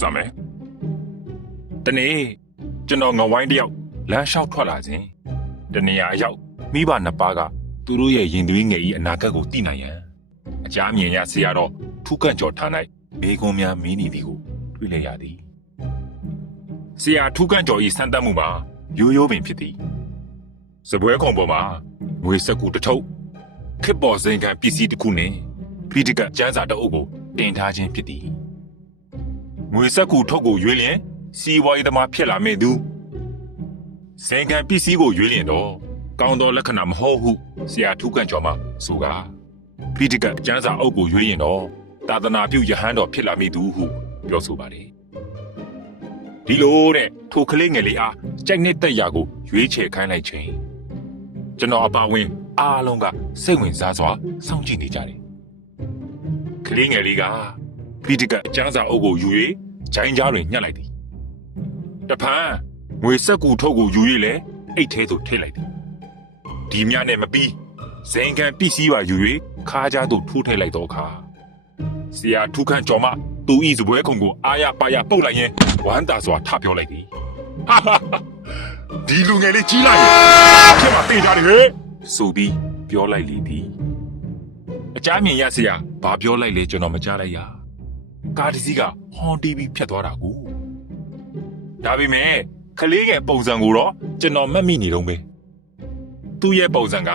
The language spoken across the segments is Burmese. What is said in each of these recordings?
စမ်းမယ်တနေ့ကျွန်တော်ငဝိုင်းတစ်ယောက်လမ်းလျှောက်ထွက်လာစဉ်တနေရာအရောက်မိဘနှစ်ပါးကသူတို့ရဲ့ရင်သွေးငယ်ဤအနာဂတ်ကိုသိနိုင်ရန်အကြမ်းမြင်ရဆရာတော်ထူးကန့်ကျော်ထား၌ဘေကုံများမင်းနေသည်ကိုတွေ့လည်ရသည်ဆရာထူးကန့်ကျော်ဤစံတတ်မှုမှာရိုးရိုးပင်ဖြစ်သည်စပွဲခုံပေါ်မှာငွေစက်ကူတစ်ထုပ်ခစ်ပေါ်စင်ကန်ပစ္စည်းတစ်ခုနှင့်ဖိတိကကျန်းစာတစ်အုပ်ကိုတင်ထားခြင်းဖြစ်သည် ငွေစက်ကူထုတ်ကိုရွေးလျင်စီးပွားရေးသမားဖြစ်လာမည့်သူစင်ကန်ပစ္စည်းကိုရွေးလျင်တော့ကောင်းသောလက္ခဏာမဟုတ်ဟုဆရာထူးကန့်ကျော်မှဆိုကားဖိတိကကျန်းစာအုပ်ကိုရွေးရင်တော့သာသနာပြုယဟန်တော်ဖြစ်လာမည့်သူဟုပြောဆိုပါတယ်ဒီလိုတဲ့ထိုကလေးငယ်လေးအားကြိုက်နေတဲ့ရာကိုရွေးချယ်ခိုင်းလိုက်ခြင်းကျွန်တော်အပါဝင်အားလုံးကစိတ်ဝင်စားစွာစောင့်ကြည့်နေကြတယ်ကလေးငယ်လေးက ဖိတိကအကျန်းစာအုပ်ကိုယူ၍ဂျိုင်းကြားတွင်ညှက်လိုက်သည်တဖန်ငွေစက်ကူထုတ်ကိုယူ၍လည်းအိတ်ထဲသို့ထည့်လိုက်သည်ဒီမြနဲ့မပြီးဇင်ကန်ပစ္စည်းပါယူ၍ခါးကြားသို့ထိုးထည့်လိုက်တော့အခါဆရာထူးခန့်ကျော်မှသူဤစပွဲခုံကိုအာရပါရပုတ်လိုက်ရင်ဝမ်းသာစွာထပြောလိုက်သည်ဟာဟာဟာဒီလူငယ်လေးကြီးလိုက်ရင်ဖြစ်မှာတေးကြတယ်ဟဲ့ဆိုပြီးပြောလိုက်လေသည်အကြမ်းမြင်ရဆရာဘာပြောလိုက်လဲကျွန်တော်မကြားလိုက်ရ ကားတစ်စီးကဟွန်တီးပြီးဖြတ်သွားတာကိုဒါပေမဲ့ကလေးငယ်ပုံစံကိုတော့ကျွန်တော်မှတ်မိနေတော့ပဲသူ့ရဲ့ပုံစံက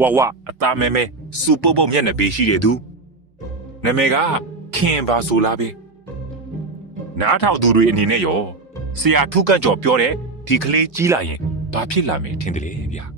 ဝဝအသားမဲမဲစူပုတ်ပုတ်မျက်နှာပေးရှိတဲ့သူနာမည်ကခင်ပါဆိုလားပဲနားထောင်သူတွေအနေနဲ့ရောဆရာထုကန့်ကျော်ပြောတဲ့ဒီကလေးကြီးလာရင်ဘာဖြစ်လာမယ်ထင်တယ်လေဗျာ